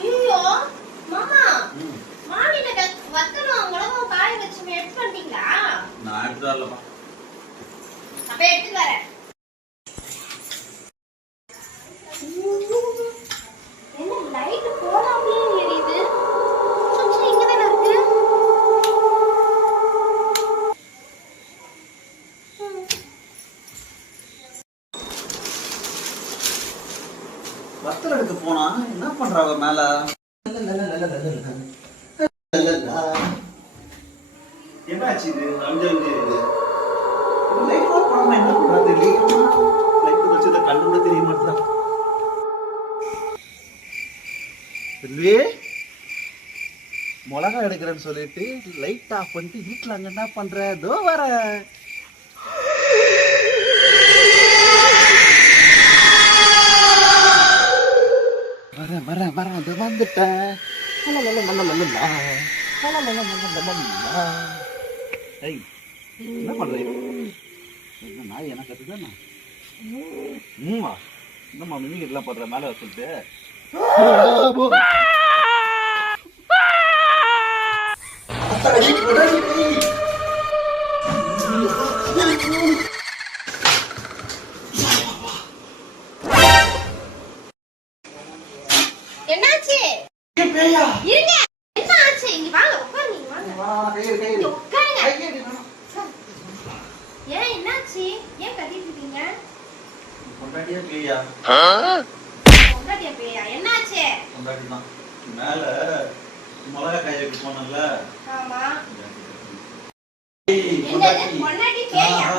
ஐயோ மாமா, மாடியில வத்தலும் மிளகும் காய வச்சு எடுத்து பண்ணிட்டீங்களா? நான் எடுத்து வரலப்பா. அப்ப எடுத்து வரேன். என்ன லைட் போடாமலே எரியுது? சும்மா இங்க தான இருக்கு. வத்தல் எடுக்க போனா என்ன பண்றாங்க மேல? என்னாச்சு இது? லைட் ஆஃப் பண்ணாம என்ன பண்றது? லைட் வச்சத கண்ணு கூட தெரிய மாட்டேங்குது. செல்வி, மிளகா எடுக்கிறேன்னு சொல்லிட்டு லைட் ஆஃப் பண்ணிட்டு வீட்டுல அங்க என்ன பண்ற? தோ வர வரேன் வரேன் வரேன், அது வந்துட்டேன். என்ன பண்ற? என்ன நாய் என்ன கத்துதானே? என்னம்மா மிமிக் எல்லாம் பண்ற மேல சொல்லிட்டு? என்னாச்சு? பேயா இருங்க. என்ன ஆச்சு? இங்க வாங்க, உட்காருங்க, வாங்க. இங்க உட்காருங்க. ஏன் என்னாச்சு? ஏன் கத்திட்டு இருக்கீங்க? பொண்டாட்டியா பேயா? பொண்டாட்டியா பேயா? என்னாச்சு? பொண்டாட்டி தான். மேல மிளகா காய வைக்க போனல. ஆமா. ஏய் என்னது? பொண்டாட்டி பேயா?